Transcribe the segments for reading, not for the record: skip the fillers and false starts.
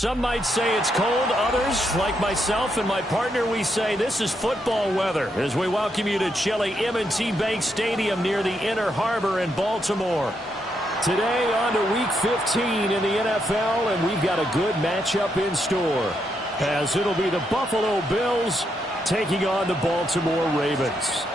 Some might say it's cold. Others, like myself and my partner, we say this is football weather as we welcome you to chilly M&T Bank Stadium near the Inner Harbor in Baltimore. Today on to Week 15 in the NFL, and we've got a good matchup in store, as it'll be the Buffalo Bills taking on the Baltimore Ravens.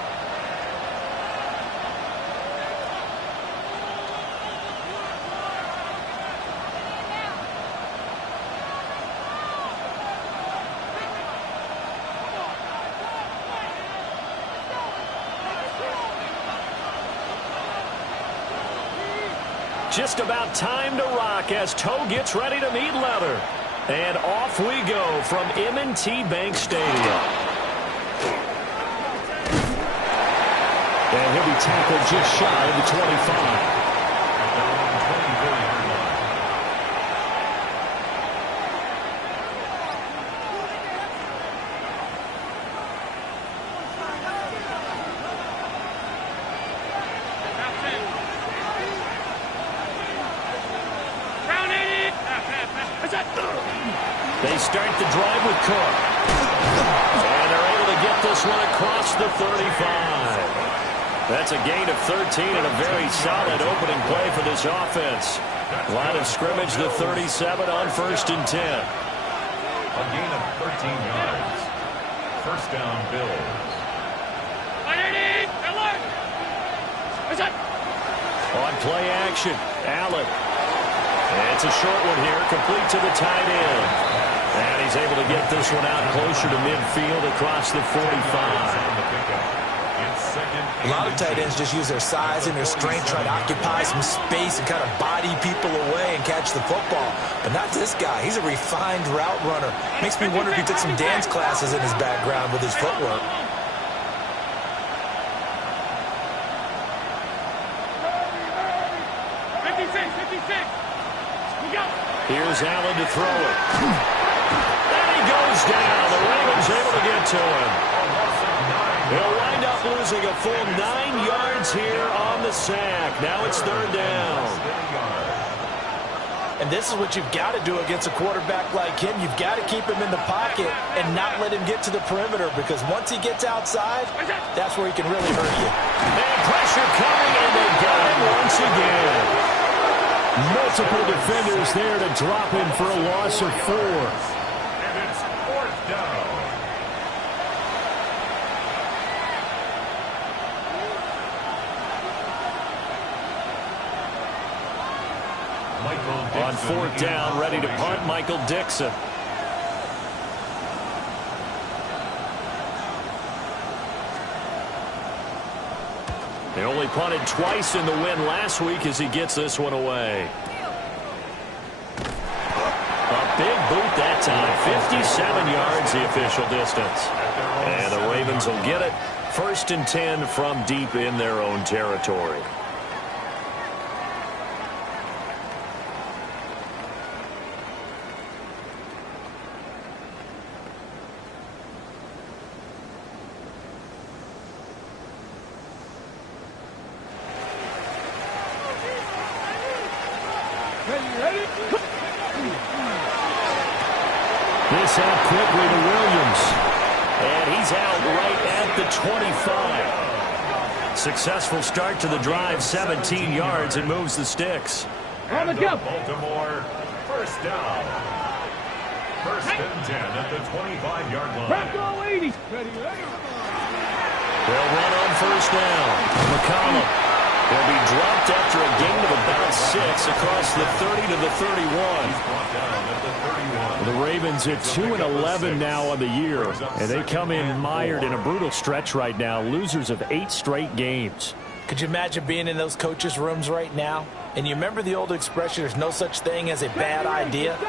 Just about time to rock as toe gets ready to meet leather. And off we go from M&T Bank Stadium. And he'll be tackled just shy of the 25. They start the drive with Cook. And they're able to get this one across the 35. That's a gain of 13 and a very solid opening play for this offense. Line of scrimmage, the 37 on 1st and 10. A gain of 13 yards. First down, Bills. On play action, Allen. And it's a short one here, complete to the tight end. And he's able to get this one out closer to midfield across the 45. A lot of tight ends just use their size and their strength, try to occupy some space and kind of body people away and catch the football. But not this guy. He's a refined route runner. Makes me wonder if he took some dance classes in his background with his footwork. Here's Allen to throw it. And he goes down. The Ravens able to get to him. He'll wind up losing a full 9 yards here on the sack. Now it's 3rd down. And this is what you've got to do against a quarterback like him. You've got to keep him in the pocket and not let him get to the perimeter, because once he gets outside, that's where he can really hurt you. And pressure coming, and they got him once again. Multiple defenders there to drop him for a loss of 4. And it's 4th down. On 4th down, ready to punt, Michael Dixon. They only punted twice in the win last week as he gets this one away. A big boot that time. 57 yards the official distance. And the Ravens will get it. 1st and 10 from deep in their own territory. This out quickly to Williams. And he's out right at the 25. Successful start to the drive, 17 yards, and moves the sticks. And Baltimore, 1st down. 1st and 10 at the 25-yard line. They'll run on 1st down. McCollum will be dropped after a gain of about 6 across the 30 to the 31. The Ravens at 2-11 now on the year, and they come in mired in a brutal stretch right now, losers of 8 straight games. Could you imagine being in those coaches' rooms right now? And you remember the old expression, there's no such thing as a bad idea?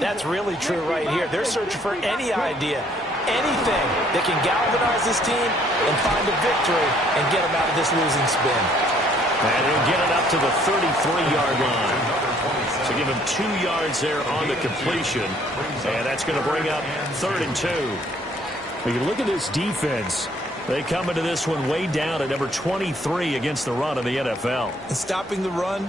That's really true right here. They're searching for any idea, anything that can galvanize this team and find a victory and get them out of this losing spin. And he'll get it up to the 33-yard line. So give him 2 yards there on the completion. And that's going to bring up 3rd and 2. When you look at this defense, they come into this one way down at number 23 against the run of the NFL. And stopping the run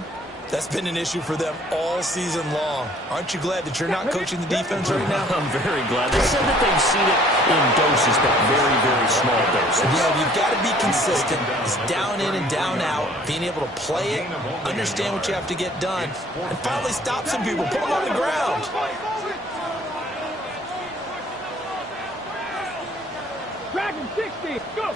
That's been an issue for them all season long. Aren't you glad that you're not coaching the defense right now? I'm very glad. They said that they've seen it in doses, but very, very small doses. Yeah, you've got to be consistent. It's down in and down out. Being able to play it, understand what you have to get done, and finally stop some people, put them on the ground. Dragon 60, go!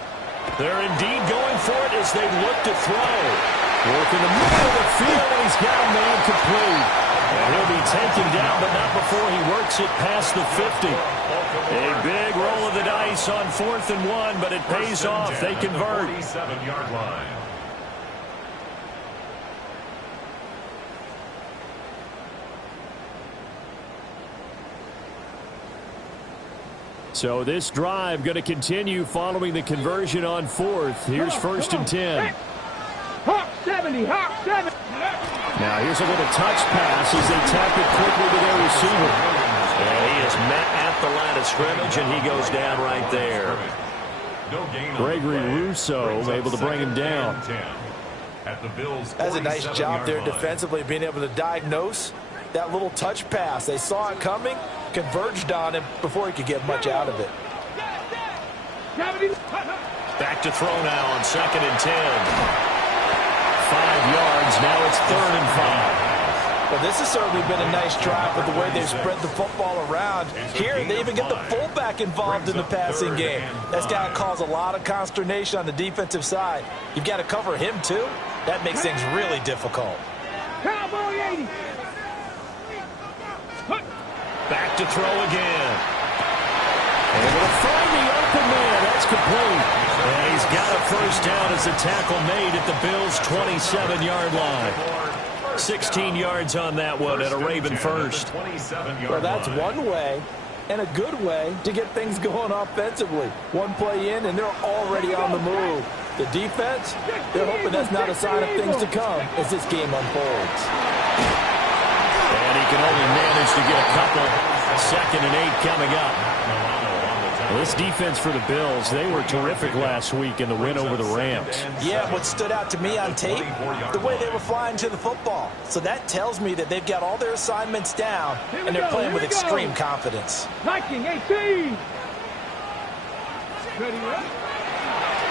They're indeed going for it as they look to throw. Work in the middle of the field, and he's got a man complete. And he'll be taken down, but not before he works it past the 50. A big roll of the dice on 4th and 1, but it pays off. They convert. 47-yard line. So this drive going to continue following the conversion on 4th. Here's 1st and 10. Hawk 70, Hawk 70. Now here's a little touch pass as they tap it quickly to their receiver. And he is met at the line of scrimmage, and he goes down right there. Gregory Rousseau able to bring him down. That's a nice job there defensively, being able to diagnose that little touch pass. They saw it coming, converged on him before he could get much out of it. Back to throw now on 2nd and 10. 5 yards. Now it's 3rd and 5. Well, this has certainly been a nice drive with the way they've spread the football around. Here, they even get the fullback involved in the passing game. That's got to cause a lot of consternation on the defensive side. You've got to cover him, too. That makes things really difficult. Cowboy 80. Back to throw again. Able to find the open man. That's complete. And he's got a first down as the tackle made at the Bills' 27-yard line. 16 yards on that one at a Raven first. Well, that's one way and a good way to get things going offensively. One play in, and they're already on the move. The defense, they're hoping that's not a sign of things to come as this game unfolds. And he can only manage to get a couple. 2nd and 8 coming up. Well, this defense for the Bills, they were terrific last week in the win over the Rams. Yeah, what stood out to me on tape, the way they were flying to the football. So that tells me that they've got all their assignments down, and they're playing with extreme confidence. Viking 18.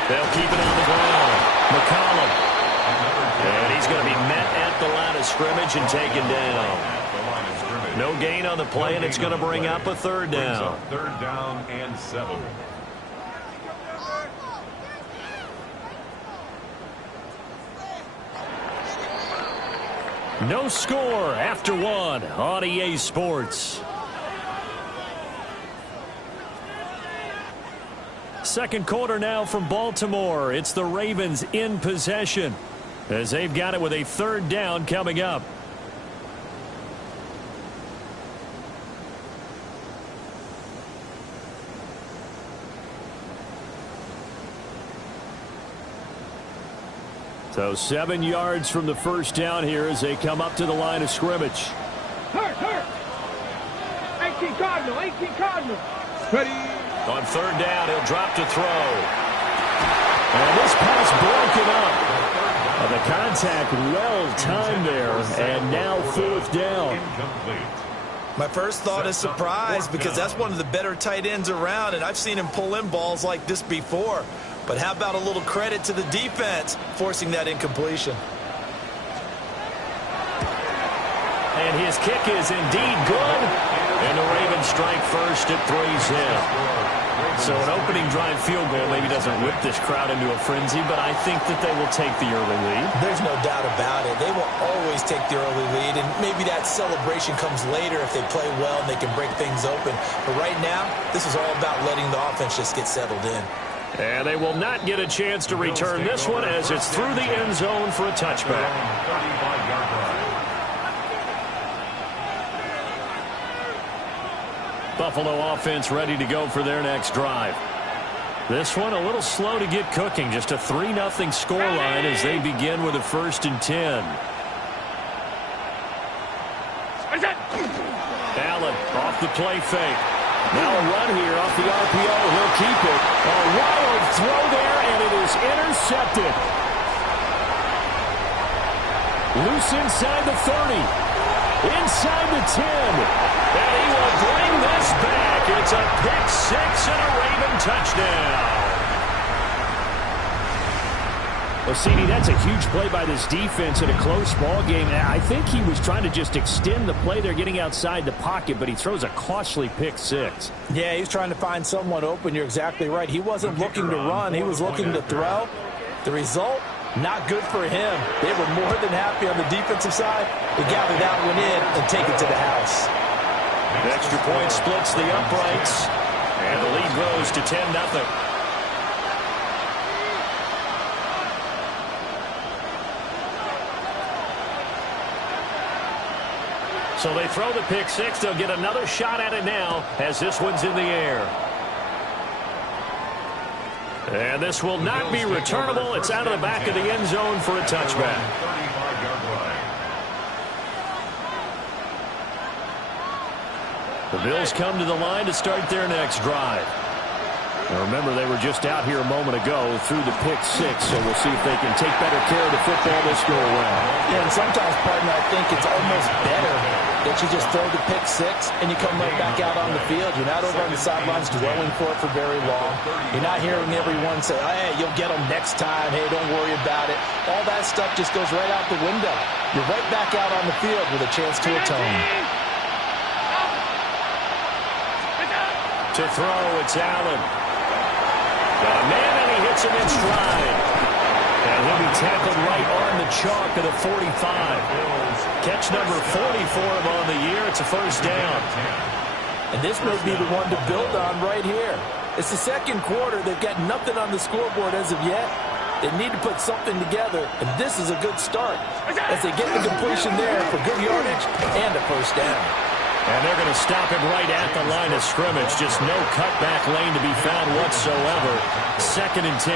They'll keep it on the ground. McCollum. And he's going to be met at the line of scrimmage and taken down. No gain on the play, and it's going to bring up a 3rd down. 3rd down and 7. No score after 1 on EA Sports. Second quarter now from Baltimore. It's the Ravens in possession as they've got it with a 3rd down coming up. So 7 yards from the first down here as they come up to the line of scrimmage. Hurt. 18 Cardinal, 18 Cardinal. Ready. On 3rd down, he'll drop to throw. And this pass broken up. The contact well timed there, and now 4th down. My first thought is surprise, because that's one of the better tight ends around, and I've seen him pull in balls like this before. But how about a little credit to the defense forcing that incompletion? And his kick is indeed good. And the Ravens strike first at 3-0. So an opening drive field goal maybe doesn't whip this crowd into a frenzy, but I think that they will take the early lead. There's no doubt about it. They will always take the early lead, and maybe that celebration comes later if they play well and they can break things open. But right now, this is all about letting the offense just get settled in. And they will not get a chance to return this one as it's through the end zone for a touchback. Buffalo offense ready to go for their next drive. This one a little slow to get cooking. Just a 3-0 scoreline as they begin with a 1st and 10. Allen off the play fake. Now a run here off the RPO. He'll keep it. A wild throw there, and it is intercepted. Loose inside the 30. Inside the 10. And he will bring this back. It's a pick six and a Raven touchdown. Well, CD, that's a huge play by this defense in a close ball game. I think he was trying to just extend the play there, getting outside the pocket, but he throws a costly pick six. Yeah, he's trying to find someone open. You're exactly right. He wasn't looking to run. He was looking to throw. The result, not good for him. They were more than happy on the defensive side to gather that one in and take it to the house. An extra point splits the uprights, and the lead grows to 10-0. So they throw the pick six. They'll get another shot at it now as this one's in the air. And this will not be returnable. It's out of the back of the end zone for a touchback. 35-yard line. The Bills come to the line to start their next drive. Now remember, they were just out here a moment ago through the pick six, so we'll see if they can take better care of the football this go around. Yeah, and sometimes, partner, I think it's almost better that you just throw the pick six and you come right back out on the field. You're not over on the sidelines dwelling for it for very long. You're not hearing everyone say, hey, you'll get them next time. Hey, don't worry about it. All that stuff just goes right out the window. You're right back out on the field with a chance to atone. To throw, it's Allen. Got a man, and he hits him in stride. And he'll be tackled right on the chalk of the 45. Catch number 40 for him on the year. It's a first down. And this may be the one to build on right here. It's the second quarter. They've got nothing on the scoreboard as of yet. They need to put something together, and this is a good start as they get the completion there for good yardage and a first down. And they're going to stop him right at the line of scrimmage. Just no cutback lane to be found whatsoever. 2nd and 10.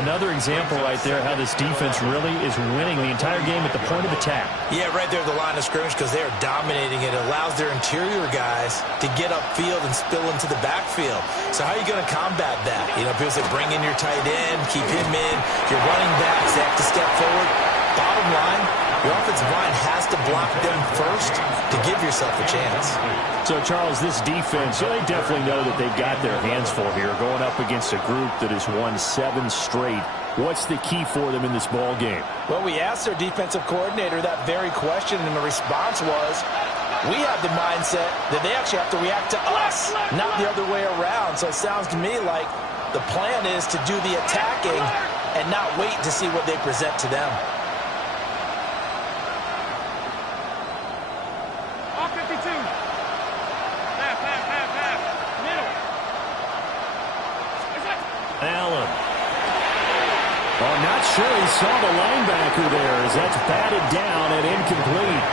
Another example right there how this defense really is winning the entire game at the point of attack. Yeah, right there at the line of scrimmage because they are dominating it. It allows their interior guys to get upfield and spill into the backfield. So how are you going to combat that? You know, people say bring in your tight end, keep him in. Your running backs, they have to step forward. Bottom line, your offensive line has to block them first to give yourself a chance. So, Charles, this defense, they definitely know that they've got their hands full here going up against a group that has won 7 straight. What's the key for them in this ball game? Well, we asked their defensive coordinator that very question, and the response was, we have the mindset that they actually have to react to us, not the other way around. So it sounds to me like the plan is to do the attacking and not wait to see what they present to them. Allen. Oh, not sure he saw the linebacker there as that's batted down and incomplete.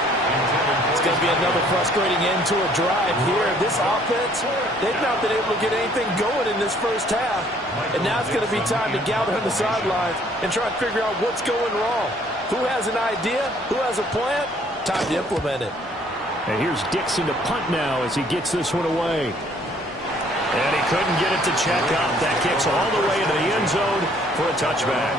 It's going to be another frustrating end to a drive here. This offense, they've not been able to get anything going in this first half. And now it's going to be time to gather on the sidelines and try to figure out what's going wrong. Who has an idea? Who has a plan? Time to implement it. And here's Dixon to punt now as he gets this one away. And he couldn't get it to check up. That kicks all the way into the end zone for a touchback.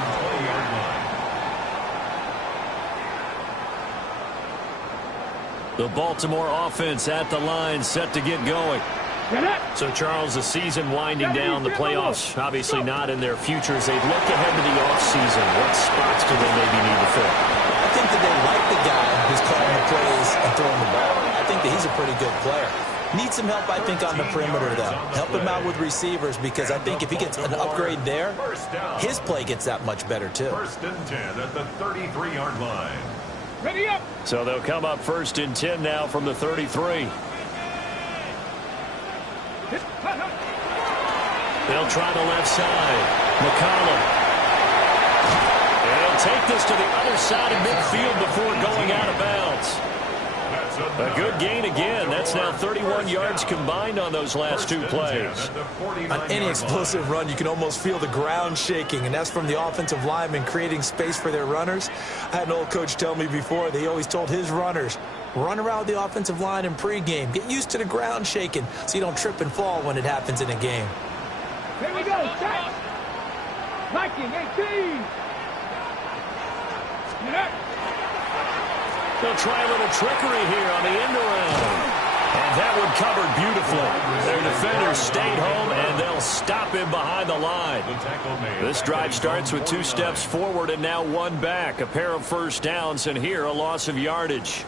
The Baltimore offense at the line, set to get going. So, Charles, the season winding down, the playoffs obviously not in their futures. They've looked ahead to the offseason. What spots do they maybe need to fill? I think that they like the guy who's calling the plays and throwing the ball. I think that he's a pretty good player. Needs some help, I think, on the perimeter, though. Help him out with receivers because I think if he gets an upgrade there, his play gets that much better, too. 1st and 10 at the 33-yard line. Ready up. So they'll come up 1st and 10 now from the 33. They'll try the left side. McCollum. And he'll take this to the other side of midfield before going out of bounds. A good gain again. That's now 31 yards combined on those last 2 plays. On any explosive run, you can almost feel the ground shaking, and that's from the offensive linemen creating space for their runners. I had an old coach tell me before, they always told his runners, run around the offensive line in pregame. Get used to the ground shaking so you don't trip and fall when it happens in a game. Here we go. Set. Viking 18. Get up. They'll try a little trickery here on the end around. And that one covered beautifully. Their defenders stayed home, and they'll stop him behind the line. This drive starts with 2 steps forward and now 1 back. A pair of first downs, and here a loss of yardage.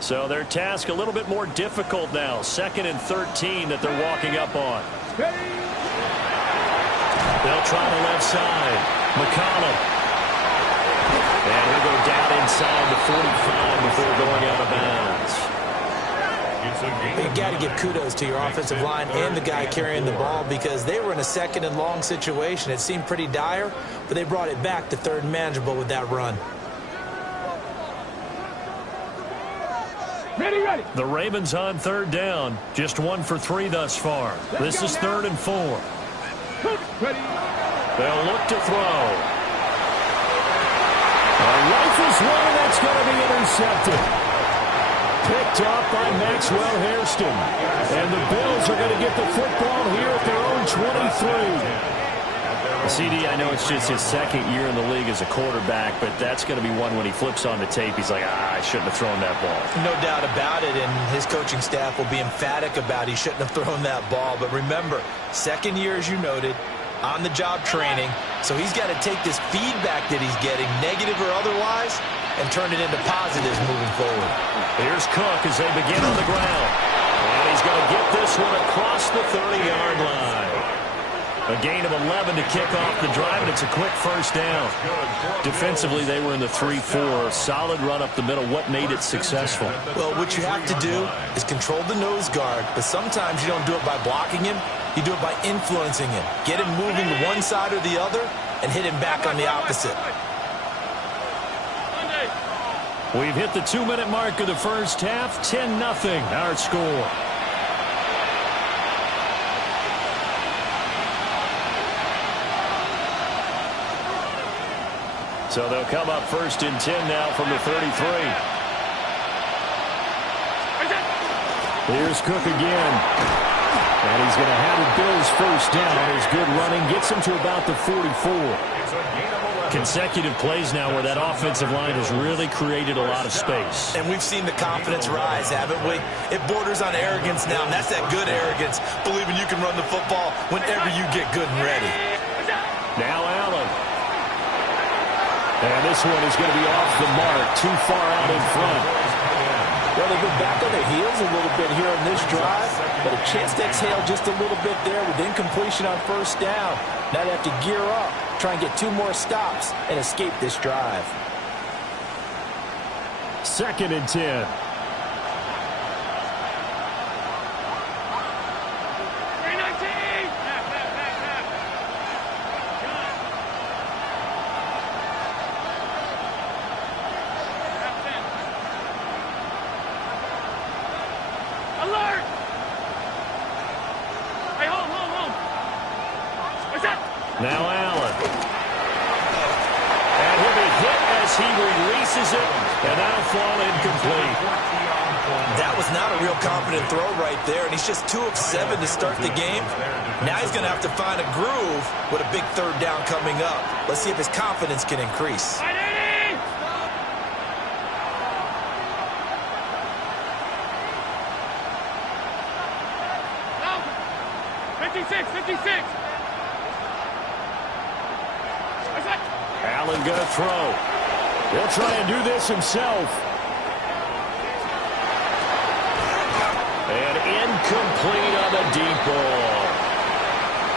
So their task a little bit more difficult now. 2nd and 13 that they're walking up on. They'll try the left side. McCollum. And he'll go down inside the 45 before going out of bounds. You got to give kudos to your offensive line and the guy carrying the ball, because they were in a 2nd and long situation. It seemed pretty dire, but they brought it back to 3rd and manageable with that run. Ready. The Ravens on 3rd down. Just 1 for 3 thus far. This is 3rd and 4. Ready. They'll look to throw. Rifles one, and that's going to be intercepted. Picked off by Maxwell Hairston. And the Bills are going to get the football here at their own 23. CD, I know it's just his 2nd year in the league as a quarterback, but that's going to be one when he flips on the tape, he's like, I shouldn't have thrown that ball. No doubt about it, and his coaching staff will be emphatic about he shouldn't have thrown that ball. But remember, 2nd year, as you noted, on-the-job training, so he's got to take this feedback that he's getting, negative or otherwise, and turn it into positives moving forward. Here's Cook as they begin on the ground. And he's going to get this one across the 30-yard line. A gain of 11 to kick off the drive, and it's a quick first down. Defensively, they were in the 3-4. Solid run up the middle. What made it successful? Well, what you have to do is control the nose guard, but sometimes you don't do it by blocking him. You do it by influencing him. Get him moving to one side or the other and hit him back on the opposite. We've hit the 2-minute mark of the first half. 10-0 our score. So they'll come up 1st and 10 now from the 33. Here's Cook again. And he's going to have the Bills first down. His good running gets him to about the 44. Consecutive plays now where that offensive line has really created a lot of space. And we've seen the confidence rise, haven't we? It borders on arrogance now, and that's that good arrogance, believing you can run the football whenever you get good and ready. Now Allen. And this one is going to be off the mark, too far out in front. Well, they've been back on their heels a little bit here on this drive, but a chance to exhale just a little bit there with incompletion on first down. Now they have to gear up, try and get 2 more stops, and escape this drive. 2nd and 10. Now Allen. And he'll be hit as he releases it, and that'll fall incomplete. That was not a real confident throw right there, and he's just 2 of 7 to start the game. Now he's going to have to find a groove with a big 3rd down coming up. Let's see if his confidence can increase. 56. Allen going to throw. He'll try and do this himself. And incomplete on the deep ball.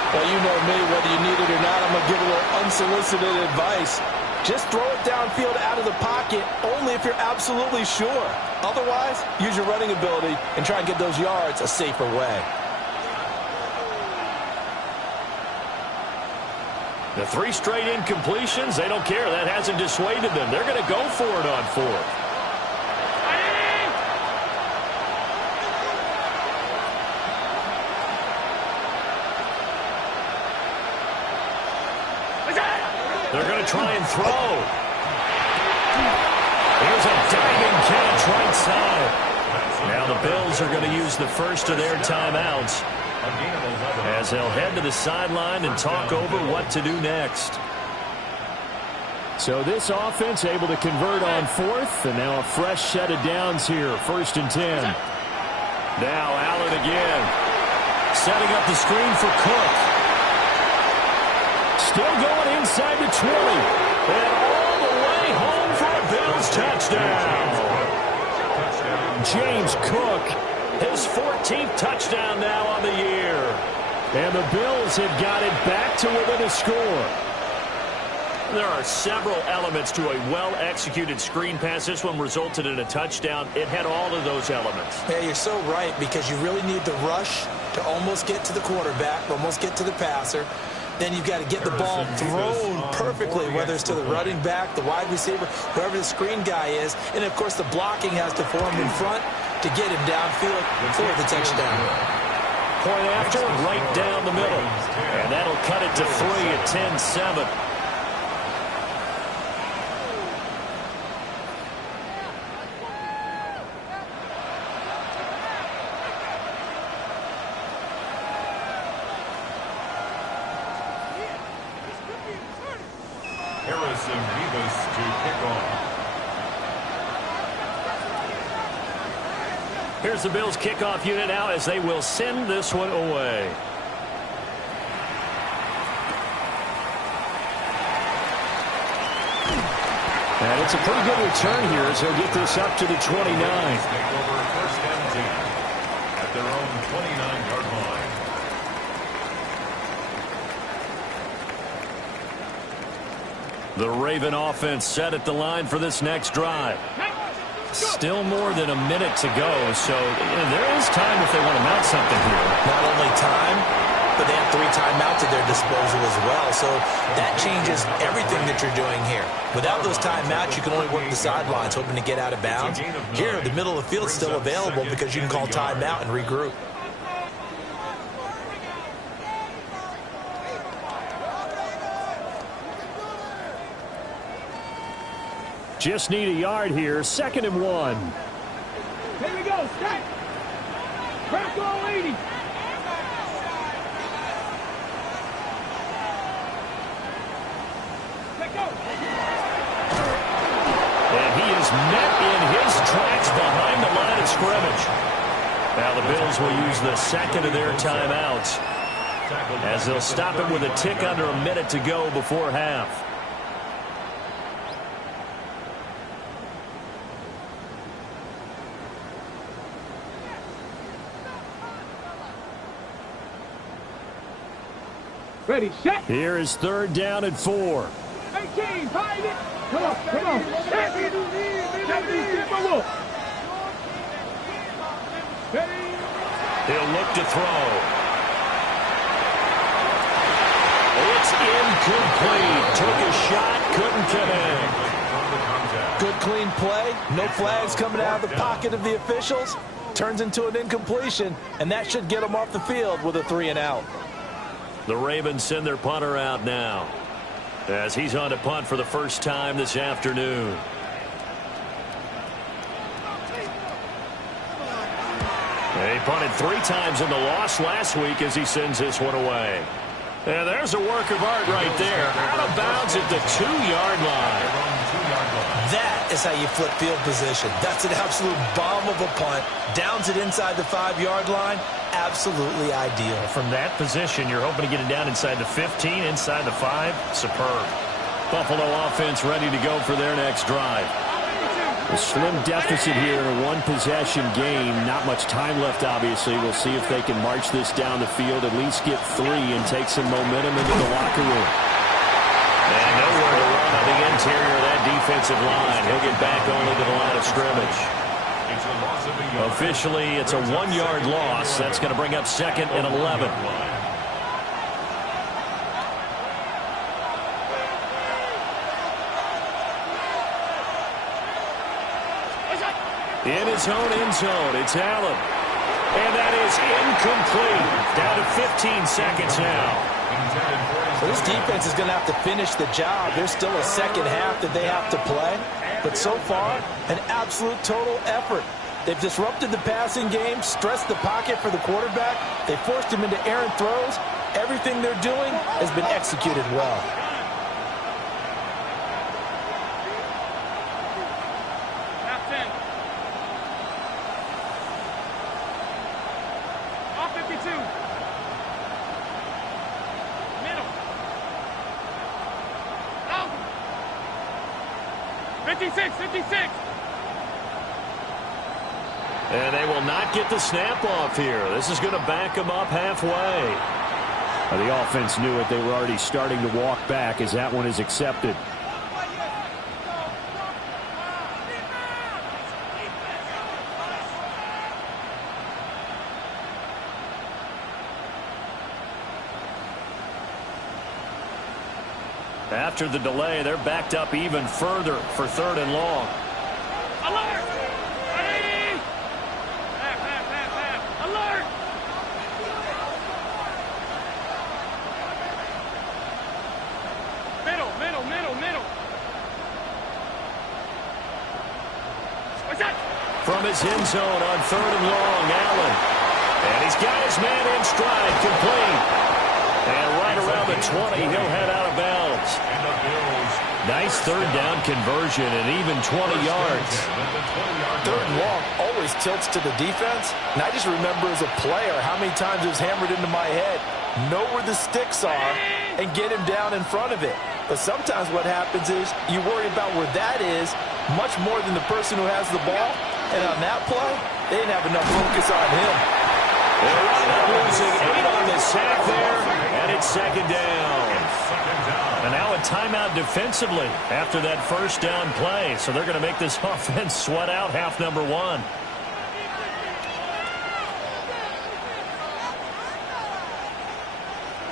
Well, you know me, whether you need it or not, I'm going to give a little unsolicited advice. Just throw it downfield out of the pocket only if you're absolutely sure. Otherwise, use your running ability and try and get those yards a safer way. The 3 straight incompletions, they don't care. That hasn't dissuaded them. They're going to go for it on 4th. They're going to try and throw. Here's a diving catch right side. Now the Bills are going to use the first of their timeouts as they'll head to the sideline and talk over what to do next. So this offense able to convert on fourth, and now a fresh set of downs here, 1st and 10. Now Allen again, setting up the screen for Cook. Still going inside the 20, and all the way home for a Bills touchdown. James Cook, his 14th touchdown now on the year. And the Bills have got it back to within a score. There are several elements to a well-executed screen pass. This one resulted in a touchdown. It had all of those elements. Yeah, you're so right, because you really need the rush to almost get to the quarterback, almost get to the passer. Then you've got to get the ball thrown perfectly, whether it's to the running back, the wide receiver, whoever the screen guy is. And, of course, the blocking has to form in front to get him downfield for the touchdown. Point after, right down the middle. And that'll cut it to 3 at 10-7. Here's the Bills kickoff unit now as they will send this one away. And it's a pretty good return here as he'll get this up to the 29. Take over 1st and 10 at their own 29-yard line. The Raven offense set at the line for this next drive. Still more than a minute to go, so there is time if they want to mount something here. Not only time, but they have 3 timeouts at their disposal as well, so that changes everything that you're doing here. Without those timeouts, you can only work the sidelines, hoping to get out of bounds. Here, the middle of the field is still available because you can call timeout and regroup. Just need a yard here, 2nd and 1. Here we go, strike. Press all 80. Let go. And he is met in his tracks behind the line of scrimmage. Now the Bills will use the 2nd of their timeouts as they'll stop it with a tick under a minute to go before half. Ready, set. Here is 3rd down and 4. 18, find it. Come on, come on. Step in, He'll look to throw. It's incomplete. Took a shot, couldn't connect. Good clean play. No flags coming out of the pocket of the officials. Turns into an incompletion, and that should get them off the field with a 3 and out. The Ravens send their punter out now as he's on to punt for the first time this afternoon. He punted 3 times in the loss last week as he sends this one away. And there's a work of art right there. Out of bounds at the 2-yard line. That is how you flip field position. That's an absolute bomb of a punt. Downs it inside the 5-yard line. Absolutely ideal. From that position, you're hoping to get it down inside the 15, inside the 5. Superb. Buffalo offense ready to go for their next drive. A slim deficit here in a 1-possession game. Not much time left, obviously. We'll see if they can march this down the field, at least get 3 and take some momentum into the locker room. And nowhere to run on the interior of that defensive line. He'll get back only to the line of scrimmage. Officially, it's a 1-yard loss. That's going to bring up 2nd and 11. In his own end zone, it's Allen. And that is incomplete. Down to 15 seconds now. So this defense is going to have to finish the job. There's still a second half that they have to play. But so far, an absolute total effort. They've disrupted the passing game, stressed the pocket for the quarterback. They forced him into errant throws. Everything they're doing has been executed well. 56, 56. And they will not get the snap off here. This is going to back them up halfway. The offense knew it. They were already starting to walk back as that one is accepted. After the delay, they're backed up even further for 3rd and long. Alert! Ready! Back. Alert! Middle. What's that? From his end zone on 3rd and long, Allen. And he's got his man in stride, complete. And right around the 20, he'll head out of bounds. Nice 3rd down conversion and even 20 yards. 3rd and long always tilts to the defense. And I just remember as a player how many times it was hammered into my head. Know where the sticks are and get him down in front of it. But sometimes what happens is you worry about where that is much more than the person who has the ball. And on that play, they didn't have enough focus on him. They're right up losing 8 on the sack there, and it's 2nd down. And now a timeout defensively after that 1st down play. So they're going to make this offense sweat out half number 1.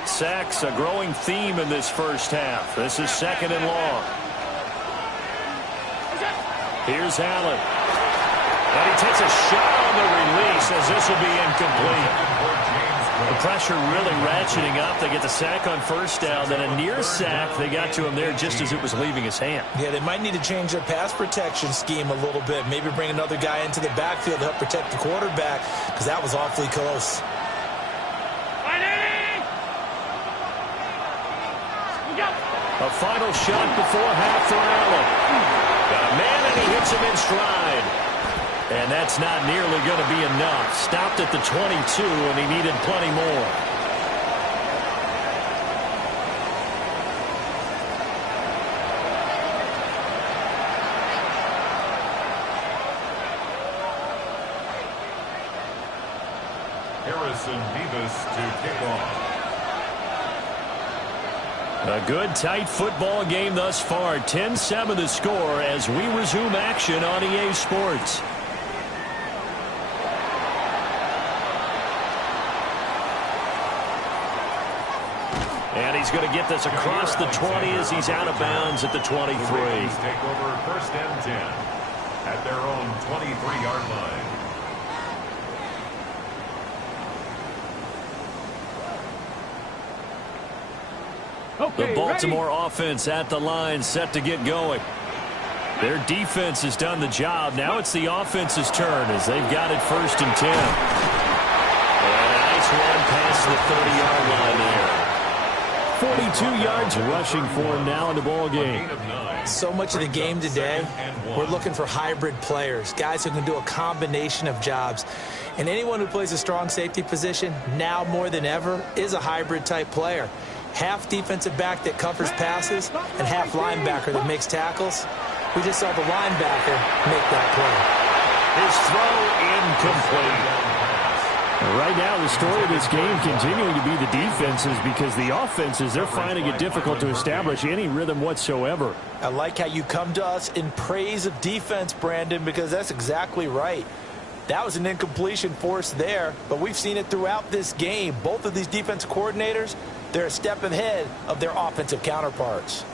Sacks, a growing theme in this first half. This is 2nd and long. Here's Allen. And he takes a shot on the release as this will be incomplete. The pressure really ratcheting up. They get the sack on 1st down. Then a near sack. They got to him there just as it was leaving his hand. Yeah, they might need to change their pass protection scheme a little bit. Maybe bring another guy into the backfield to help protect the quarterback, because that was awfully close. A final shot before half for Allen. Got a man and he hits him in stride. And that's not nearly going to be enough. Stopped at the 22 and he needed plenty more. Harrison Beavis to kick off. A good, tight football game thus far. 10-7 the score as we resume action on EA Sports. And he's going to get this across the 20 as he's out of bounds at the 23. Take over 1st and 10 at their own 23-yard line. The Baltimore offense at the line, set to get going. Their defense has done the job. Now it's the offense's turn as they've got it 1st and 10. And a nice run past the 30-yard line there. 42 yards rushing for him now in the ball game. So much of the game today, we're looking for hybrid players, guys who can do a combination of jobs. And anyone who plays a strong safety position, now more than ever, is a hybrid type player. Half defensive back that covers passes and half linebacker that makes tackles. We just saw the linebacker make that play. His throw incomplete. Right now, the story of this game continuing to be the defenses, because the offenses, they're finding it difficult to establish any rhythm whatsoever. I like how you come to us in praise of defense, Brandon, because that's exactly right. That was an incompletion forced there, but we've seen it throughout this game. Both of these defense coordinators, they're a step ahead of their offensive counterparts.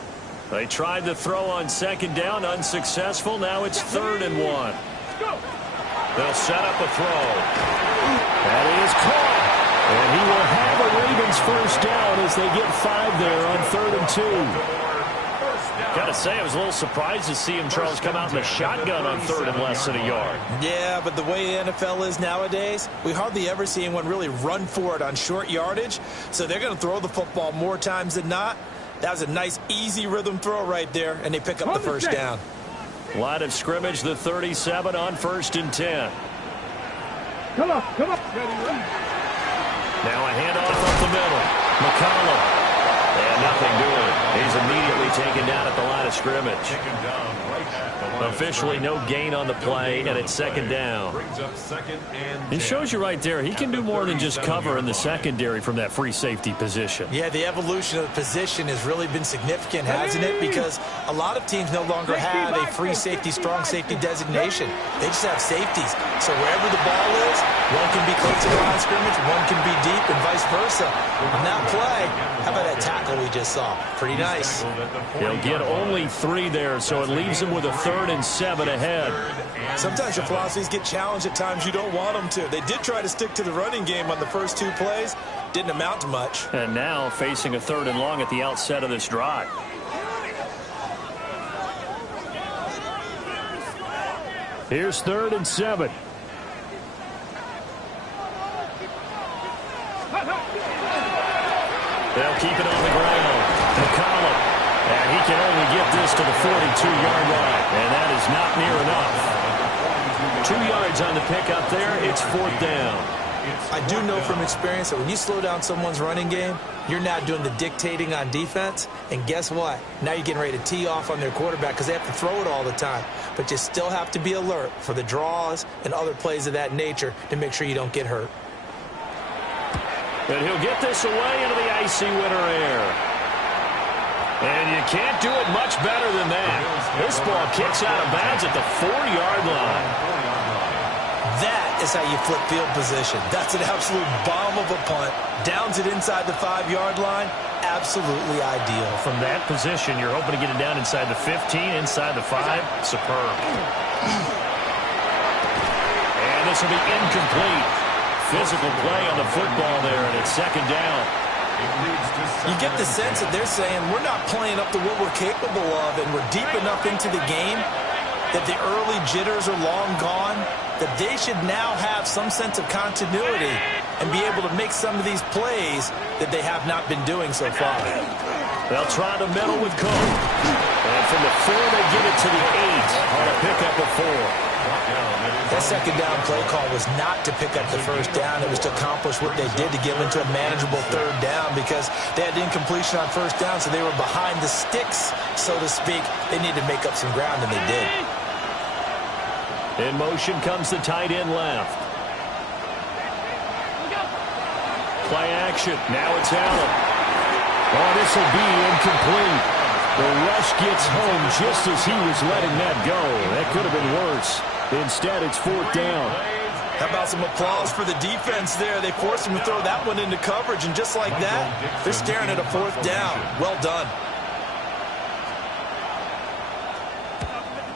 They tried to throw on 2nd down, unsuccessful. Now it's 3rd and 1. They'll set up a throw. That is caught. And he will have a Ravens 1st down as they get 5 there on 3rd and 2. Got to say, I was a little surprised to see him, Charles, come out in the shotgun on 3rd and less than a yard. Yeah, but the way the NFL is nowadays, we hardly ever see anyone really run for it on short yardage. So they're going to throw the football more times than not. That was a nice, easy rhythm throw right there, and they pick up the 1st down. Line of scrimmage, the 37 on 1st and 10. Come on. Now a handoff up the middle. McCollum. And nothing doing. He's immediately taken down at the line of scrimmage. Officially no gain on the play, and it's second down. It shows you right there, he can do more than just cover in the secondary from that free safety position. Yeah, the evolution of the position has really been significant, hasn't it? Because a lot of teams no longer have a free safety, strong safety designation. They just have safeties. So wherever the ball is, one can be close to the line of scrimmage, one can be deep, and vice versa. On that play, how about that tackle we just saw? Pretty nice. He'll get only 3 there, so it leaves him with a 3rd and 7 ahead. Sometimes your philosophies get challenged at times you don't want them to. They did try to stick to the running game on the first 2 plays. Didn't amount to much. And now facing a 3rd and long at the outset of this drive. Here's 3rd and 7. They'll keep it on the ground. McCollum. And he can only get this to the 42-yard line. And that is not near enough. 2 yards on the pickup there. It's 4th down. I do know from experience that when you slow down someone's running game, you're not doing the dictating on defense. And guess what? Now you're getting ready to tee off on their quarterback because they have to throw it all the time. But you still have to be alert for the draws and other plays of that nature to make sure you don't get hurt. And he'll get this away into the icy winter air. And you can't do it much better than that. This ball kicks out of bounds at the 4-yard line. That is how you flip field position. That's an absolute bomb of a punt. Downs it inside the 5-yard line. Absolutely ideal. From that position, you're hoping to get it down inside the 15, inside the 5. Superb. And this will be incomplete. Physical play on the football there, and it's 2nd down. You get the sense that they're saying we're not playing up to what we're capable of, and we're deep enough into the game that the early jitters are long gone, that they should now have some sense of continuity and be able to make some of these plays that they have not been doing so far. They'll try the middle with Cook. And from the 4, they give it to the 8 on a pickup of 4. That 2nd down play call was not to pick up the 1st down. It was to accomplish what they did to get into a manageable 3rd down because they had incompletion on 1st down, so they were behind the sticks, so to speak. They needed to make up some ground, and they did. In motion comes the tight end left. Play action. Now it's Allen. Oh, this will be incomplete. The rush gets home just as he was letting that go. That could have been worse. Instead, it's 4th down. How about some applause for the defense there? They forced him to throw that one into coverage, and just like that, they're staring at a 4th down. Well done.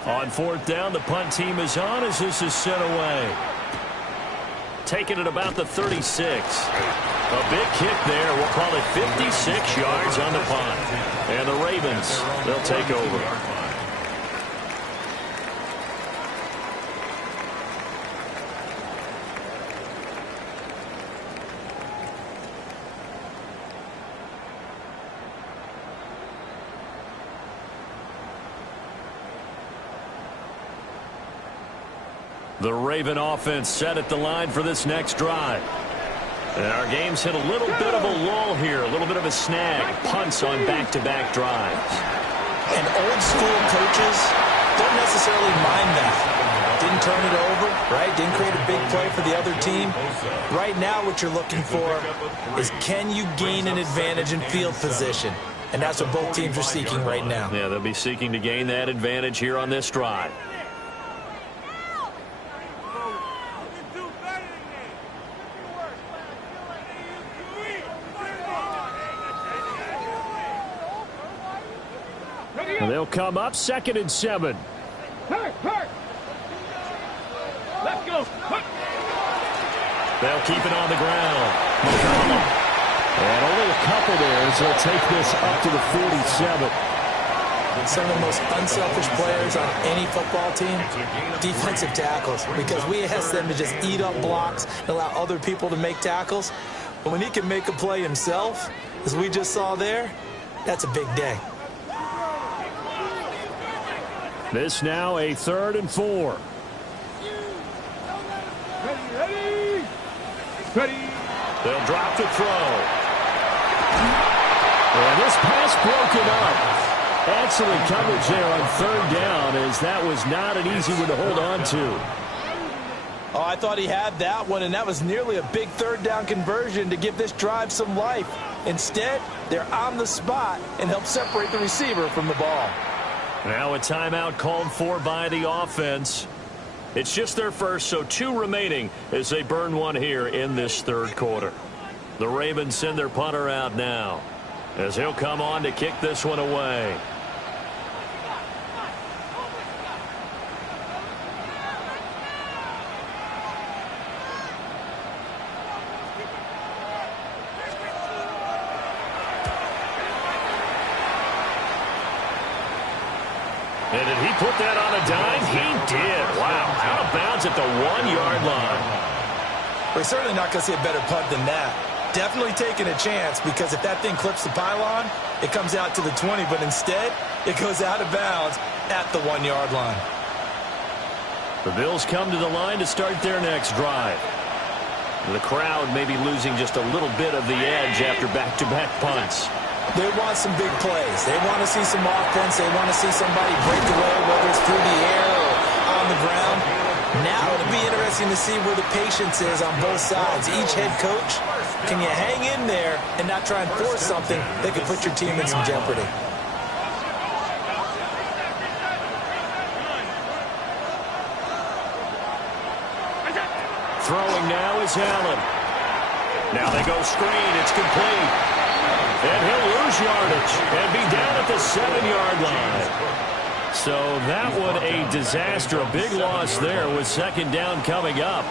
On 4th down, the punt team is on as this is sent away. Taking it about the 36. A big kick there. We'll call it 56 yards on the punt. And the Ravens, they'll take over. The Raven offense set at the line for this next drive. And our game's hit a little bit of a lull here, a little bit of a snag. Punts on back-to-back drives. And old school coaches don't necessarily mind that. Didn't turn it over, right? Didn't create a big play for the other team. Right now what you're looking for is can you gain an advantage in field position? And that's what both teams are seeking right now. Yeah, they'll be seeking to gain that advantage here on this drive. And they'll come up 2nd and 7. Hurt. Let's go. They'll keep it on the ground. McCollum. And only a couple there as they'll take this up to the 47. Some of the most unselfish players on any football team, defensive tackles, because we ask them to just eat up blocks and allow other people to make tackles. But when he can make a play himself, as we just saw there, that's a big day. This now a 3rd and 4. Ready. They'll drop to throw. And this pass broken up. Excellent coverage there on third down, as that was not an easy one to hold on to. Oh, I thought he had that one, and that was nearly a big third down conversion to give this drive some life. Instead, they're on the spot and help separate the receiver from the ball. Now a timeout called for by the offense. It's just their first, so 2 remaining as they burn one here in this third quarter. The Ravens send their punter out now, as he'll come on to kick this one away. And did he put that on a dime? He did. Wow, out of bounds at the 1-yard line. We're certainly not going to see a better punt than that. Definitely taking a chance, because if that thing clips the pylon, it comes out to the 20, but instead, it goes out of bounds at the 1-yard line. The Bills come to the line to start their next drive. The crowd may be losing just a little bit of the edge after back-to-back punts. They want some big plays. They want to see some offense. They want to see somebody break away, whether it's through the air or on the ground. Now it'll be interesting to see where the patience is on both sides. Each head coach, can you hang in there and not try and force something that could put your team in some jeopardy? Throwing now is Allen. Now they go screen. It's complete. And he'll lose yardage and be down at the 7-yard line. So that one a disaster. A big loss there with second down coming up.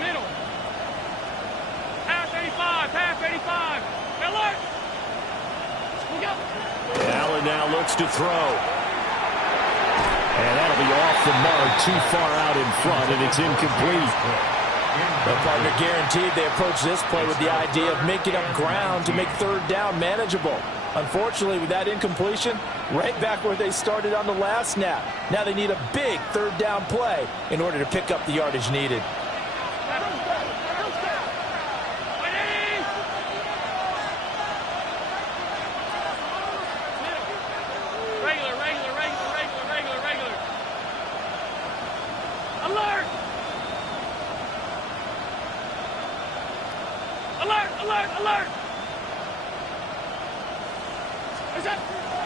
Middle. Pass 85. Alert! Allen now looks to throw. And that'll be off the mark, too far out in front, and it's incomplete. The partner guaranteed they approach this play with the idea of making up ground to make third down manageable. Unfortunately, with that incompletion, right back where they started on the last snap. Now they need a big third down play in order to pick up the yardage needed. Alert!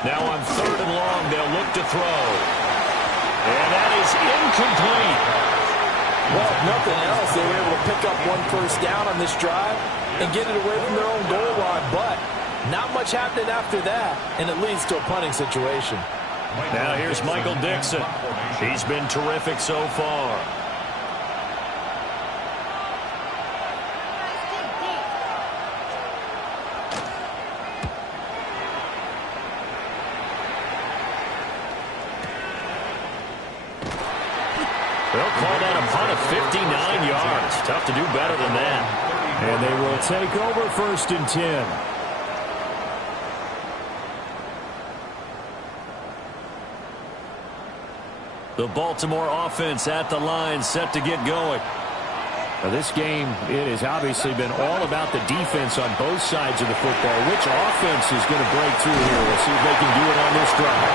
Now on third and long, they'll look to throw. And that is incomplete. Well, if nothing else, they were able to pick up 1 first down on this drive and get it away from their own goal line. But not much happened after that, and it leads to a punting situation. Now here's Michael Dixon. He's been terrific so far. They'll call that a punt of 59 yards. Tough to do better than that. And they will take over 1st and 10. The Baltimore offense at the line, set to get going. Now this game, it has obviously been all about the defense on both sides of the football. Which offense is going to break through here? We'll see if they can do it on this drive.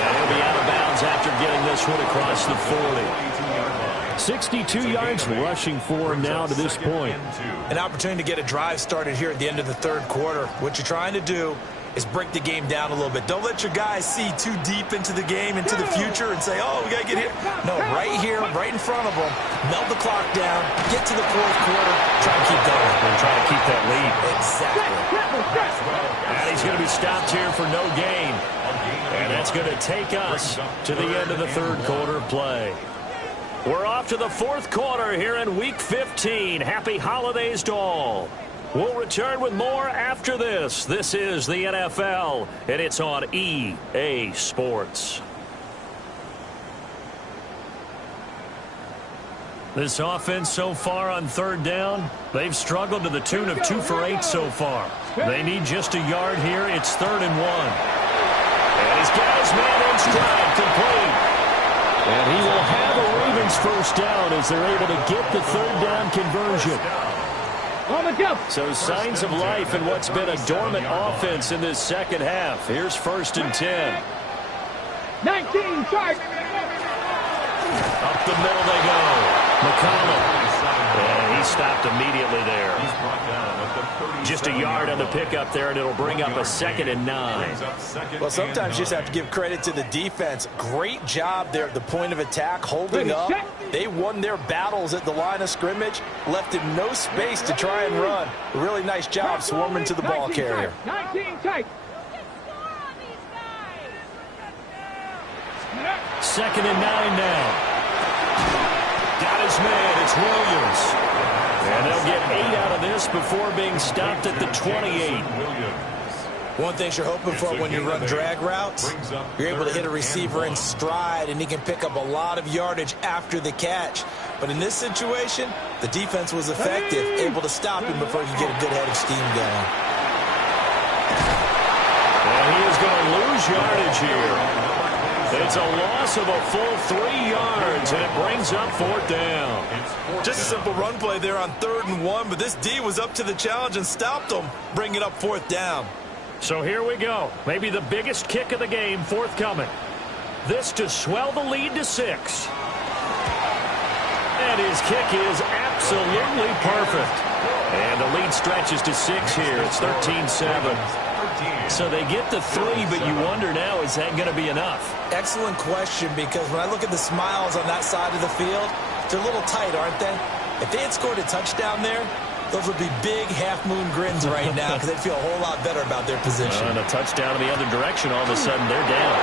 And he'll be out of bounds after getting this one across the 40. 62 yards rushing for him now to this point. An opportunity to get a drive started here at the end of the third quarter. What you're trying to do is break the game down a little bit. Don't let your guys see too deep into the game, into the future, and say, oh, we got to get here. No, right here, right in front of them, melt the clock down, get to the fourth quarter, try and keep going. And try to keep that lead. Exactly. And he's going to be stopped here for no gain. And that's going to take us to the end of the third quarter play. We're off to the fourth quarter here in Week 15. Happy holidays to all. We'll return with more after this. This is the NFL, and it's on EA Sports. This offense so far on third down, they've struggled to the tune of 2 for 8 so far. They need just a yard here. It's 3rd and 1. And he's got his man in stride, complete. And he will have a Ravens first down as they're able to get the 3rd down conversion. So signs of life in what's been a dormant offense in this second half. Here's 1st and 10. 19, charge. Up the middle they go. McCollum. And he stopped immediately there. Just a yard on the pickup there, and it'll bring up a 2nd and 9. Well, sometimes you just have to give credit to the defense. Great job there at the point of attack, holding up. They won their battles at the line of scrimmage, left him no space to try and run. A really nice job swarming to the ball carrier. 19 tight. 2nd and 9 now. Got his man. It's Williams. And they'll get 8 out of this before being stopped at the 28. One thing you're hoping for when you run drag routes, you're able to hit a receiver in stride, and he can pick up a lot of yardage after the catch. But in this situation, the defense was effective, able to stop him before he could get a good head of steam going. And he is going to lose yardage here. It's a loss of a full 3 yards, and it brings up 4th down. Just a simple run play there on 3rd and 1, but this D was up to the challenge and stopped him, bringing up 4th down. So here we go. Maybe the biggest kick of the game forthcoming. This to swell the lead to 6. And his kick is absolutely perfect. And the lead stretches to 6 here. It's 13-7. So they get the 3, but you wonder now, is that going to be enough? Excellent question, because when I look at the smiles on that side of the field, they're a little tight, aren't they? If they had scored a touchdown there, those would be big half-moon grins right now because they'd feel a whole lot better about their position. And a touchdown in the other direction, all of a sudden they're down.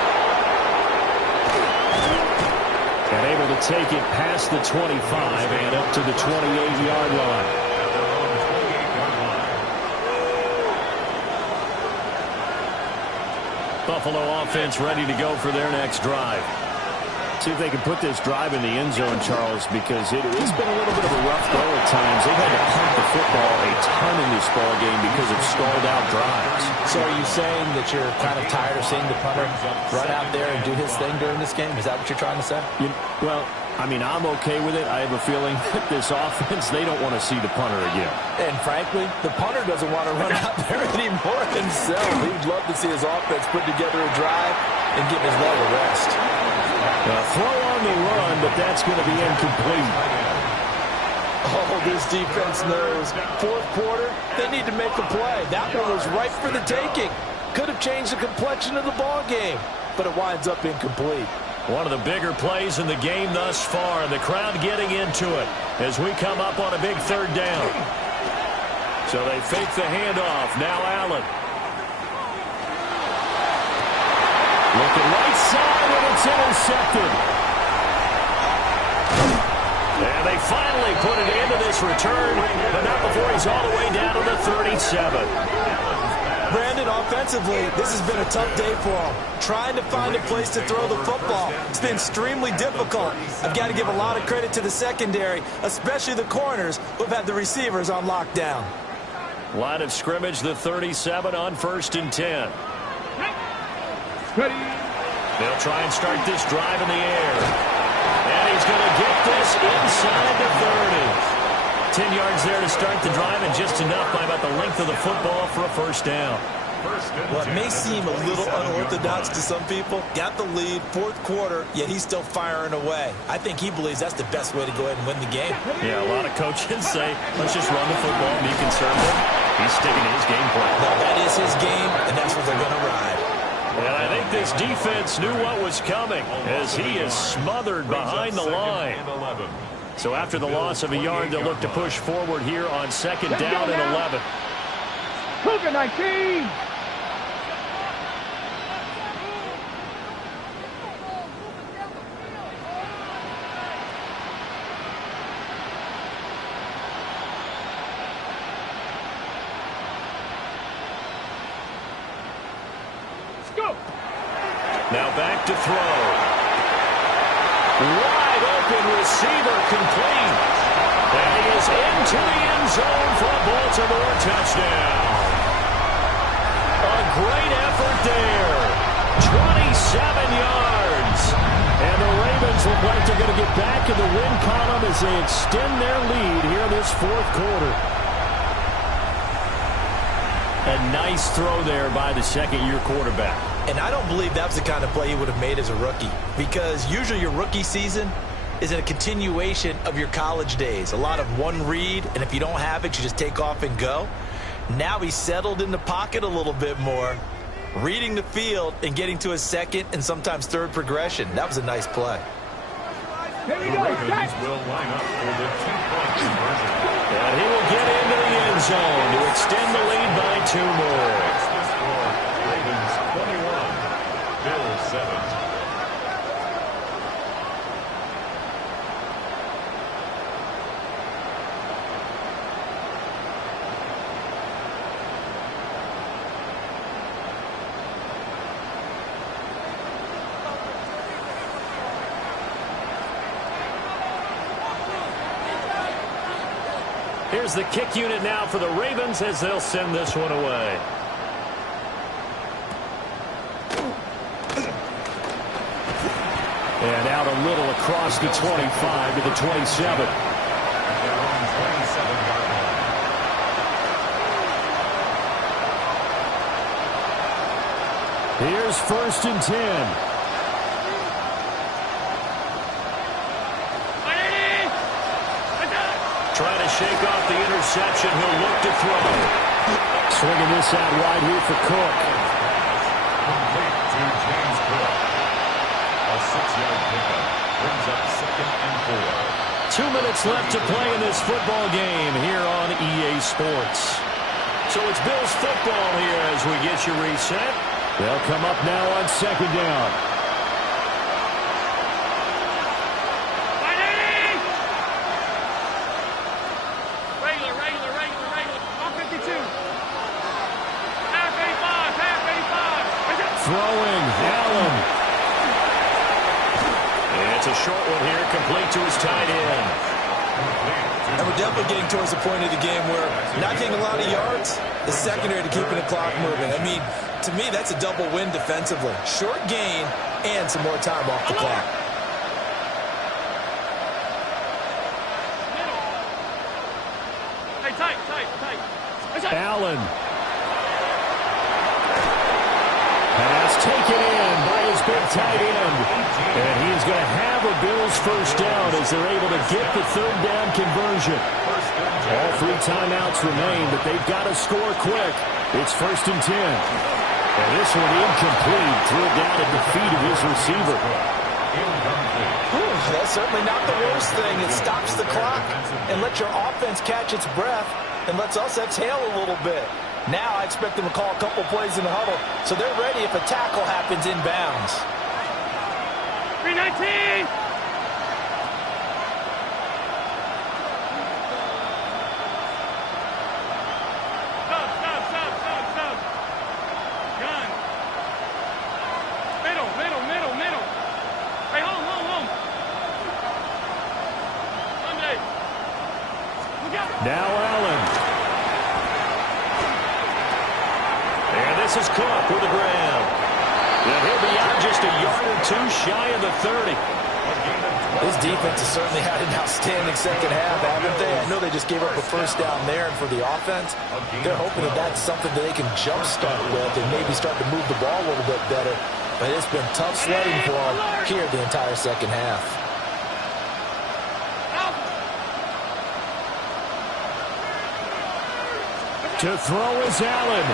And able to take it past the 25 and up to the 28-yard line. Buffalo offense ready to go for their next drive. See if they can put this drive in the end zone, Charles, because it has been a little bit of a rough go at times. They've had to punt the football a ton in this ball game because of stalled-out drives. So are you saying that you're kind of tired of seeing the punter run out there and do his thing during this game? Is that what you're trying to say? Well, I mean, I'm okay with it. I have a feeling that this offense, they don't want to see the punter again. And frankly, the punter doesn't want to run out there anymore himself. He'd love to see his offense put together a drive and give his leg a rest. Throw on the run, but that's going to be incomplete. Oh, this defense knows. 4th quarter, they need to make a play. That one was right for the taking. Could have changed the complexion of the ball game, but it winds up incomplete. One of the bigger plays in the game thus far, and the crowd getting into it as we come up on a big 3rd down. So they fake the handoff. Now Allen. Looking right side, and it's intercepted. And they finally put it into this return, but not before he's all the way down to the 37. Brandon, offensively, this has been a tough day for him. Trying to find a place to throw the football. It's been extremely difficult. I've got to give a lot of credit to the secondary, especially the corners who have had the receivers on lockdown. Line of scrimmage, the 37 on 1st and 10. Ready. They'll try and start this drive in the air. And he's going to get this inside the 30. 10 yards there to start the drive, and just enough by about the length of the football for a first down. Well, it may seem a little unorthodox to some people. Got the lead, 4th quarter, yet he's still firing away. I think he believes that's the best way to go ahead and win the game. Yeah, a lot of coaches say, let's just run the football and be conservative. He's sticking to his game plan. No, that is his game, and that's what they're going to ride. And I think this defense knew what was coming as he is smothered behind the line. So after the loss of a yard, they'll look to push forward here on 2nd down and 11. Cougar 19. Go. Now back to throw. Wide open receiver complete. And he is into the end zone for a Baltimore touchdown. great effort there. 27 yards. And the Ravens look like they're going to get back in the win column as they extend their lead here in this fourth quarter. A nice throw there by the second-year quarterback. And I don't believe that's the kind of play he would have made as a rookie, because usually your rookie season is a continuation of your college days. A lot of one read, and if you don't have it, you just take off and go. Now he's settled in the pocket a little bit more, reading the field and getting to his second and sometimes third progression. That was a nice play. The Ravens will line up for the two-point conversion. And he will get into the end zone to extend the lead by 2 more. The score, Ravens 21, Bills 7. Here's the kick unit now for the Ravens as they'll send this one away. And out a little across the 25 to the 27. Their own 27-yard line. Here's 1st and 10. Trying to shake off the interception. He'll look to throw. Swinging this out wide here for Cook. Complete to James Cook. A 6-yard pickup brings up 2nd and 4. 2 minutes left to play in this football game here on EA Sports. So it's Bills football here as we get you reset. They'll come up now on 2nd down. Throwing, Allen. And it's a short one here, complete to his tight end. And we're definitely getting towards the point of the game where not getting a lot of yards is secondary to keeping the clock moving. I mean, to me, that's a double win defensively. Short gain and some more time off the clock. Hey, tight. Allen. Pass taken in by his big tight end. And he's going to have a Bills first down as they're able to get the 3rd down conversion. All 3 timeouts remain, but they've got to score quick. It's 1st and 10. And this one incomplete. Threw it down at the feet of his receiver. That's certainly not the worst thing. It stops the clock and lets your offense catch its breath and lets us exhale a little bit. Now I expect them to call a couple plays in the huddle, so they're ready if a tackle happens inbounds. 319! Stop. Gun. Middle. Hey, home. Monday. Look out. Now Allen. This is Cook with the grab. And he'll be out just a yard or 2 shy of the 30. This defense has certainly had an outstanding second half, haven't they? I know they just gave up a first down there, and for the offense, they're hoping that that's something that they can jumpstart with and maybe start to move the ball a little bit better. But it's been tough sledding for them here the entire second half. To throw is Allen.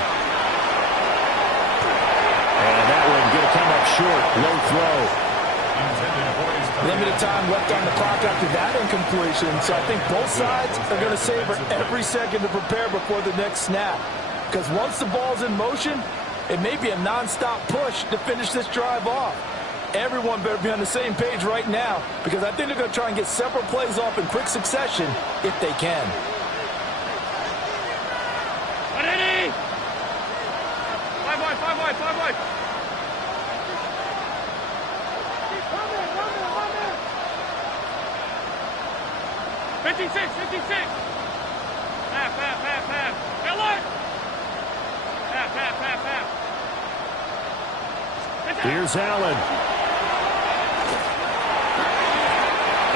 And that one going to come up short. Low throw. Limited time left on the clock after that incompletion. So I think both sides are going to savor every second to prepare before the next snap. Because once the ball's in motion, it may be a nonstop push to finish this drive off. Everyone better be on the same page right now, because I think they're going to try and get several plays off in quick succession if they can. Five wide. 56. Half. Miller. Half. Here's Allen.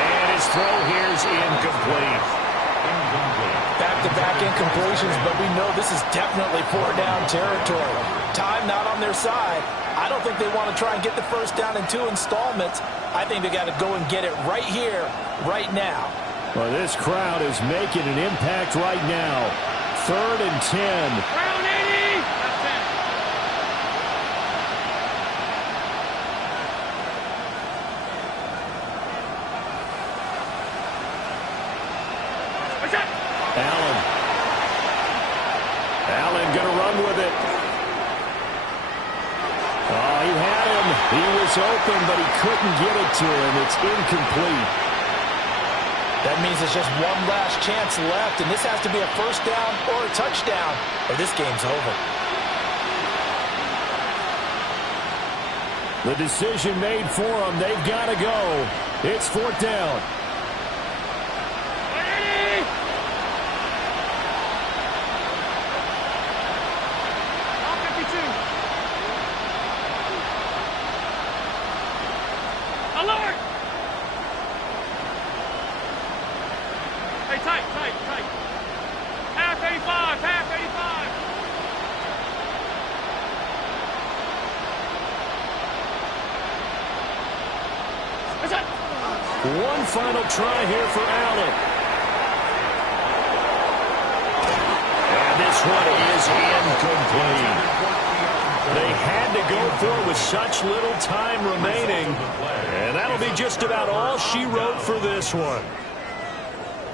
And his throw here's incomplete. Back-to-back incompletions, but we know this is definitely four-down territory. Time not on their side. I don't think they want to try and get the first down in 2 installments. I think they got to go and get it right here, right now. Well, this crowd is making an impact right now. 3rd and 10. Round 80. That's it. What's that? Allen going to run with it. Oh, he had him. He was open, but he couldn't get it to him. It's incomplete. That means there's just one last chance left, and this has to be a first down or a touchdown, or this game's over. The decision made for them. They've got to go. It's 4th down. Alert! Hey, tight. Half 85. What's that? One final try here for Allen. And this one is incomplete. They had to go for it with such little time remaining. And that'll be just about all she wrote for this one.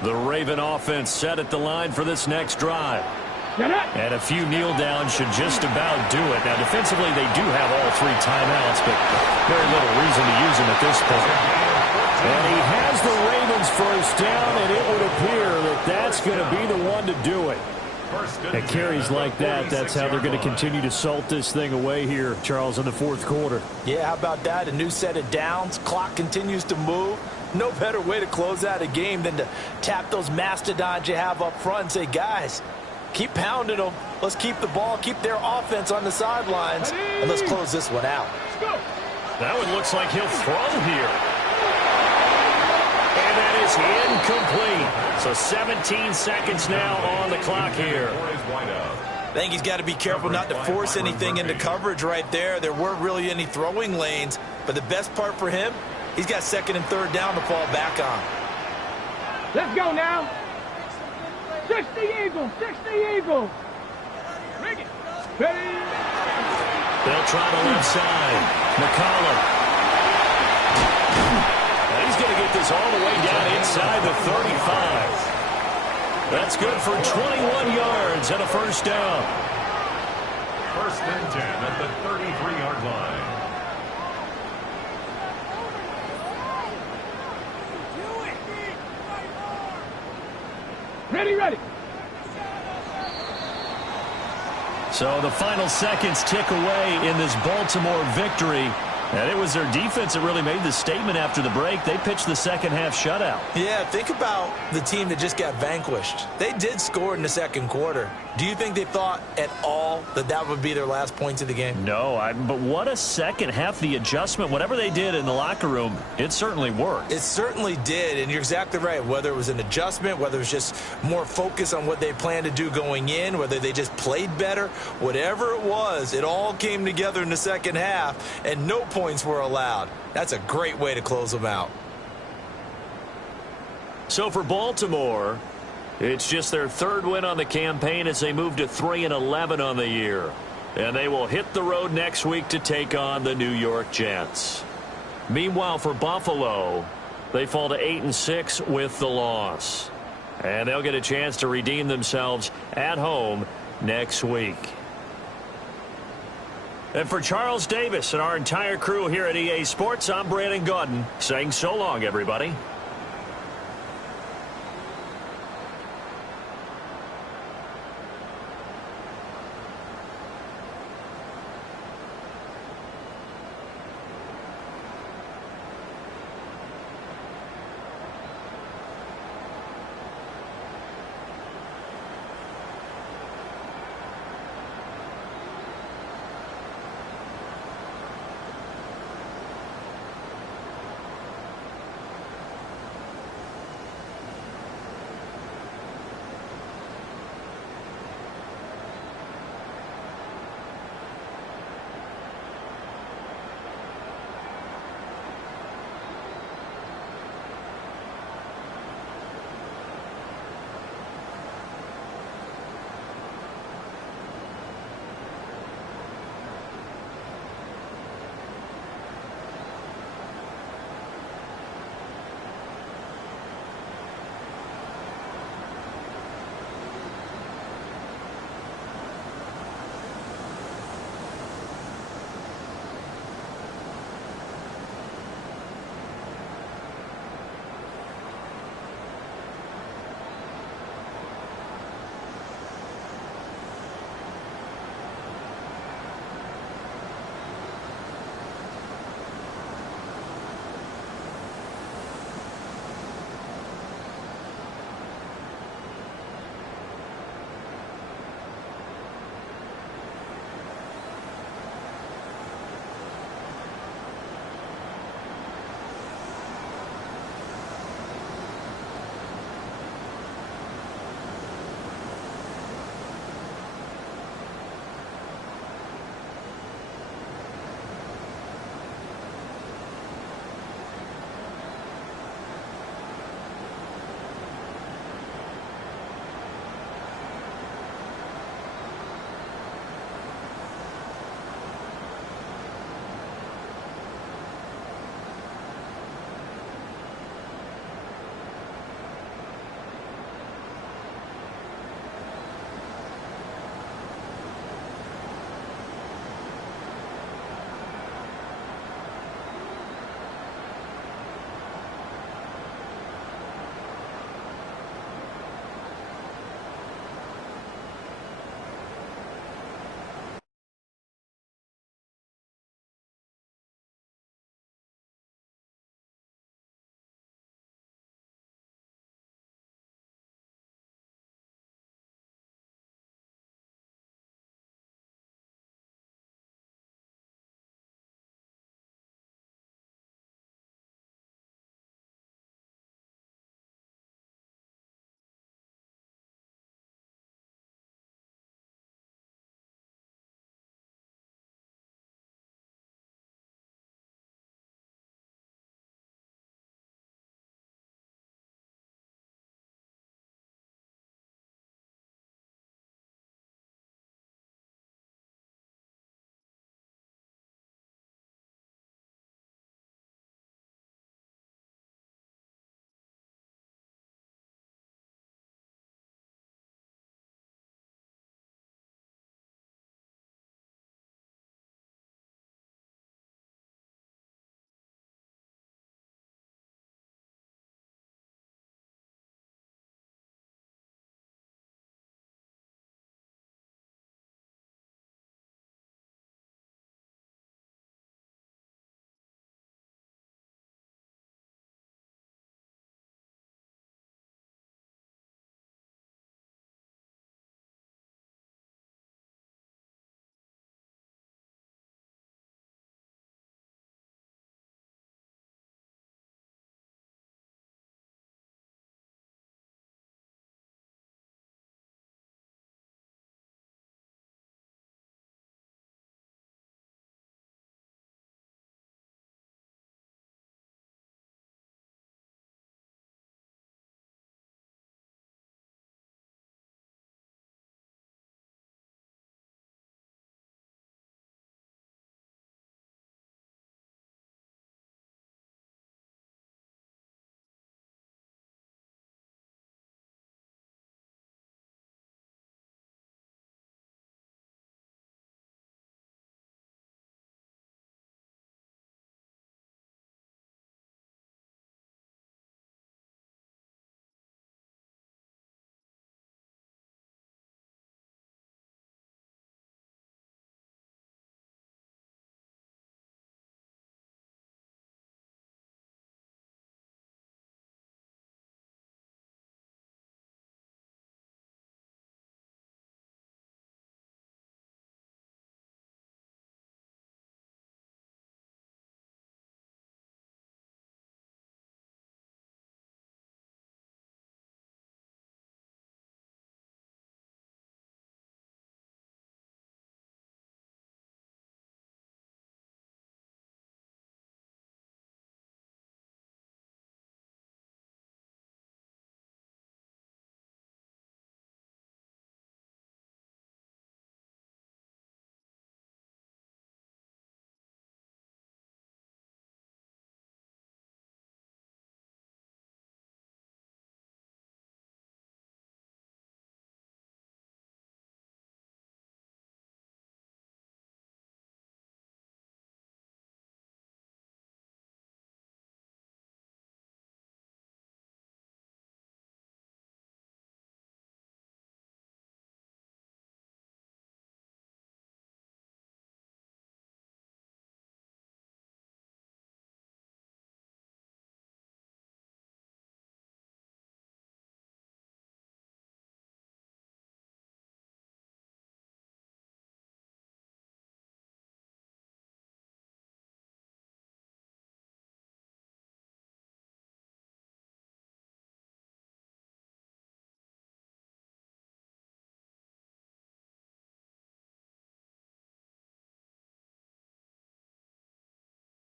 The Raven offense set at the line for this next drive. And a few kneel downs should just about do it. Now, defensively, they do have all 3 timeouts, but very little reason to use them at this point. And he has the Ravens first down, and it would appear that that's going to be the one to do it. At carries like that, that's how they're going to continue to salt this thing away here, Charles, in the 4th quarter. Yeah, how about that? A new set of downs. Clock continues to move. No better way to close out a game than to tap those mastodons you have up front and say, guys, keep pounding them. Let's keep the ball, keep their offense on the sidelines, and let's close this one out. That one looks like he'll throw here. And that is incomplete. So 17 seconds now on the clock here. I think he's got to be careful not to force anything into coverage right there. There weren't really any throwing lanes, but the best part for him, he's got 2nd and 3rd down to fall back on. Let's go now. 60 Eagles. Rig it. Ready. They'll try the left side. McCollum. And he's going to get this all the way down inside the 35. That's good for 21 yards and a first down. 1st and 10 at the 33-yard line. Ready. So the final seconds tick away in this Baltimore victory. And it was their defense that really made the statement after the break. They pitched the second half shutout. Yeah, think about the team that just got vanquished. They did score in the 2nd quarter. Do you think they thought at all that that would be their last points of the game? No, but what a second half. The adjustment, whatever they did in the locker room, it certainly worked. It certainly did, and you're exactly right. Whether it was an adjustment, whether it was just more focus on what they planned to do going in, whether they just played better, whatever it was, it all came together in the second half, and no points were allowed. That's a great way to close them out. So for Baltimore, it's just their 3rd win on the campaign as they move to 3-11 on the year. And they will hit the road next week to take on the New York Jets. Meanwhile, for Buffalo, they fall to 8-6 with the loss. And they'll get a chance to redeem themselves at home next week. And for Charles Davis and our entire crew here at EA Sports, I'm Brandon Gaudin saying so long, everybody.